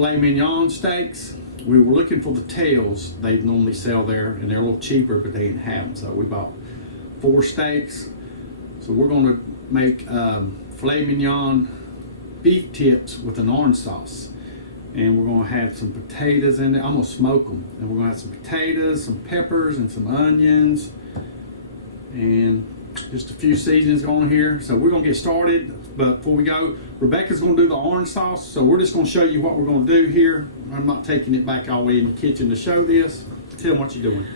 filet mignon steaks. We were looking for the tails they normally sell there, and they're a little cheaper, but they didn't have them. So we bought 4 steaks. So we're going to make filet mignon beef tips with an orange sauce. And we're going to have some potatoes in there. I'm going to smoke them. And we're going to have some potatoes, some peppers, and some onions. And just a few seasonings on here. So we're going to get started. But before we go, Rebecca's going to do the orange sauce. So we're just going to show you what we're going to do here. I'm not taking it back all the way in the kitchen to show this. Tell them what you're doing.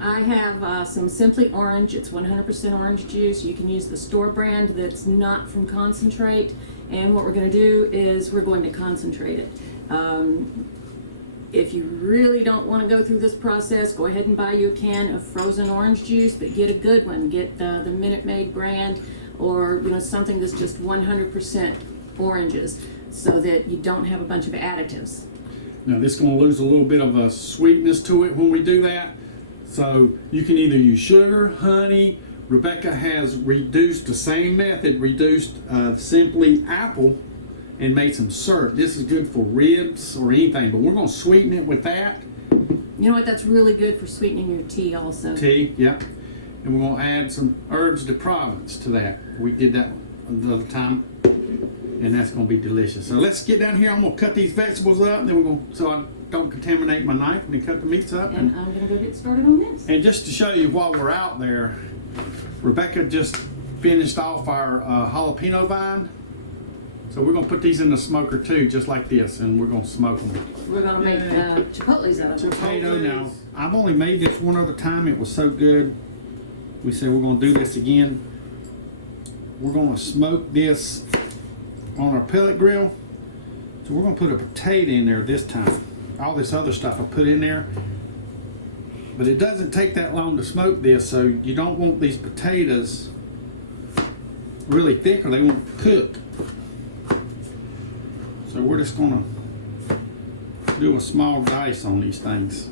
I have some Simply Orange. It's 100% orange juice. You can use the store brand that's not from concentrate. And what we're going to do is we're going to concentrate it. If you really don't want to go through this process, go ahead and buy you a can of frozen orange juice, but get a good one. Get the Minute Maid brand, or something that's just 100% oranges, so that you don't have a bunch of additives. Now this is going to lose a little bit of a sweetness to it when we do that. So you can either use sugar, honey. Rebecca has reduced the same method, reduced Simply apple and made some syrup. This is good for ribs or anything, but we're going to sweeten it with that. You know what? That's really good for sweetening your tea also. Tea, yep. And we're going to add some herbs de Provence to that. We did that the other time, and that's going to be delicious. So let's get down here. I'm going to cut these vegetables up, and then we're going to, so I don't contaminate my knife, and then cut the meats up. And I'm going to go get started on this. And just to show you while we're out there, Rebecca just finished off our jalapeno vine. So we're going to put these in the smoker too, just like this, and we're going to smoke them. We're going to make chipotles out of it. Potato. Now, I've only made this one other time. It was so good. We said we're going to do this again. We're going to smoke this on our pellet grill. So we're going to put a potato in there this time. All this other stuff I put in there. But it doesn't take that long to smoke this, so you don't want these potatoes really thick or they won't cook. So we're just going to do a small dice on these things.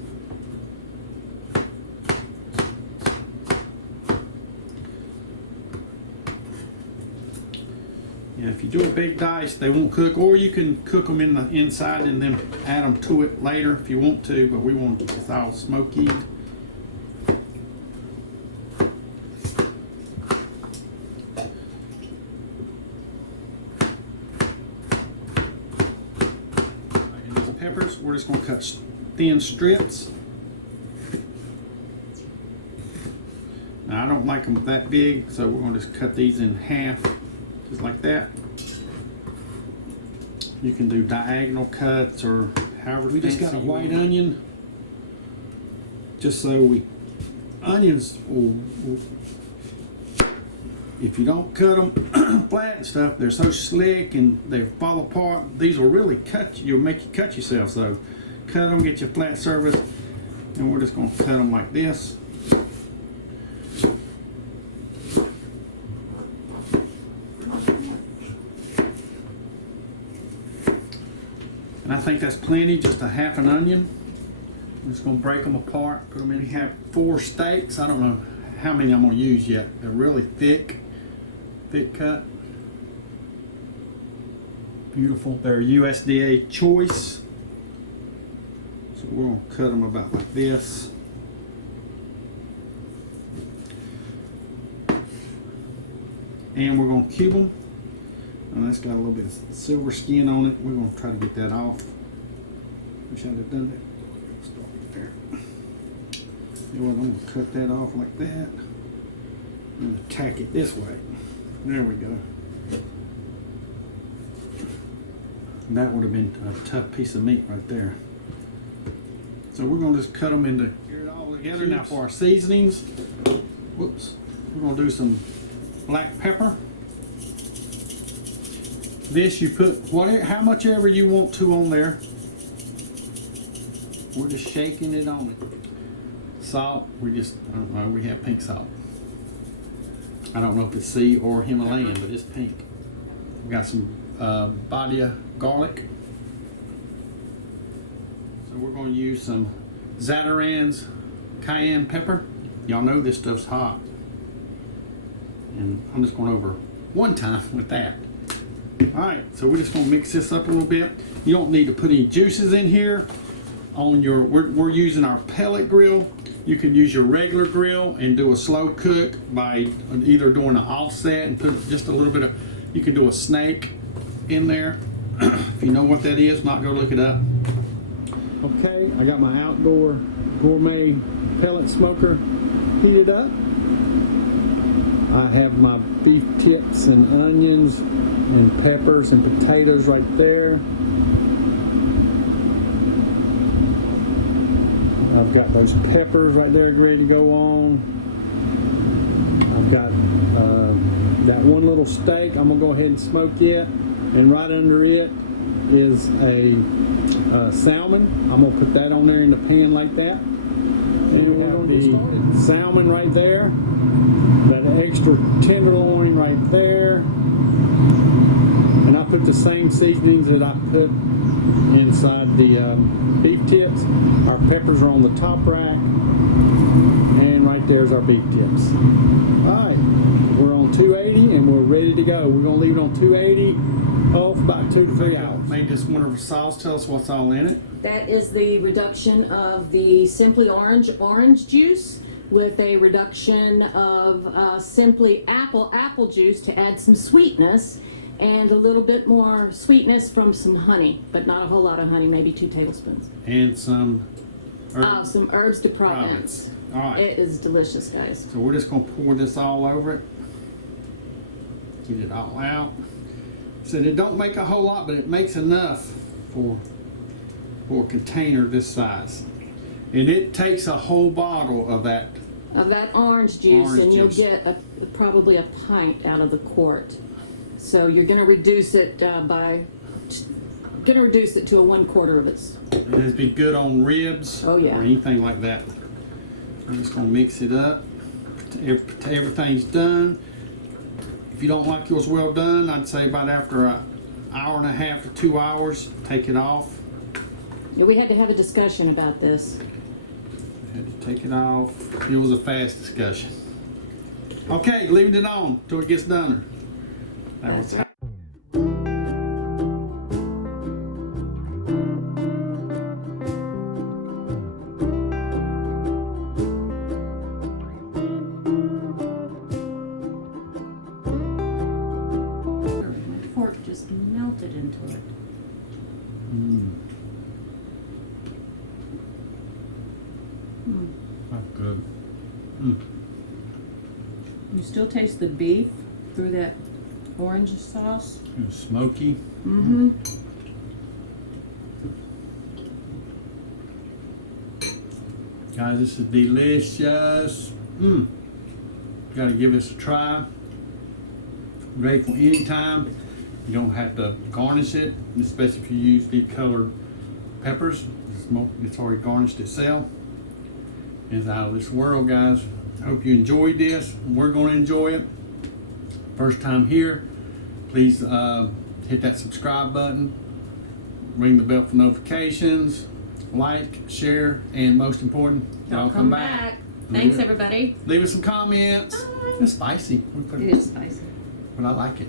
Yeah, if you do a big dice, they won't cook, or you can cook them in the inside and then add them to it later if you want to, but we want this all smoky. Peppers, we're just going to cut thin strips. Now I don't like them that big, so we're going to just cut these in half, just like that. You can do diagonal cuts or however. We just got a white onion, just so onions will, if you don't cut them flat and stuff, they're so slick and they fall apart. These will really cut you, make you cut yourself. So cut them, get your flat surface, and we're just going to cut them like this. And I think that's plenty, just a half an onion. I'm just going to break them apart, put them in. We have 4 steaks. I don't know how many I'm going to use yet. They're really thick cut. Beautiful. They're USDA choice. So we're going to cut them about like this. And we're going to cube them. And that's got a little bit of silver skin on it. We're going to try to get that off. Wish I'd have done that. Start there. You know what, I'm going to cut that off like that. And tack it this way. There we go. And that would have been a tough piece of meat right there. So we're going to just cut them into it all together. Now for our seasonings, whoops, we're going to do some black pepper. This you put whatever, how much ever you want to on there. We're just shaking it on it. Salt, we just, I don't know, we have pink salt. I don't know if it's sea or Himalayan, but it's pink. We got some Badia garlic. So we're going to use some Zatarain's Cayenne Pepper. Y'all know this stuff's hot. And I'm just going over one time with that. Alright, so we're just gonna mix this up a little bit. You don't need to put any juices in here. On your, we're using our pellet grill. You can use your regular grill and do a slow cook by either doing an offset and put just a little bit of, you can do a snake in there. If you know what that is, not go look it up. Okay, I got my outdoor gourmet pellet smoker heated up. I have my beef tips and onions and peppers and potatoes right there. I've got those peppers right there ready to go on. I've got that one little steak. I'm gonna go ahead and smoke it, and right under it is a salmon. I'm gonna put that on there in the pan like that. And we have the salmon right there, that extra tenderloin right there, and I put the same seasonings that I put inside the beef tips. Our peppers are on the top rack, and right there's our beef tips. Alright, we're on 280 and we're ready to go. We're going to leave it on 280 off about 2 to 3 hours. Made this wonderful sauce. Tell us what's all in it. That is the reduction of the Simply orange juice with a reduction of Simply apple juice to add some sweetness, and a little bit more sweetness from some honey, but not a whole lot of honey, maybe 2 tablespoons. And some herbs de Provence. All right. It is delicious, guys. So we're just going to pour this all over it. Get it all out. Said it don't make a whole lot, but it makes enough for a container this size. And it takes a whole bottle of that orange juice, and you'll get probably a pint out of the quart. So you're going to reduce it to a 1/4 of its. It'd be good on ribs. Oh, yeah. Or anything like that. I'm just going to mix it up. Everything's done. If you don't like yours well done, I'd say about after an hour and a half to 2 hours, take it off. Yeah, we had to have a discussion about this. Had to take it off. It was a fast discussion. Okay, leaving it on till it gets done. That was how. My fork just melted into it. That's good. You still taste the beef through that orange sauce. It was smoky. Mm-hmm. Guys, this is delicious. Got to give this a try. Great for any time. You don't have to garnish it, especially if you use the colored peppers. It's already garnished itself. It's out of this world, guys. Hope you enjoyed this. We're going to enjoy it. First time here, please hit that subscribe button, ring the bell for notifications, like, share, and most important, y'all come back. Thanks, everybody. Leave us some comments. Bye. It's spicy. It is spicy. But I like it.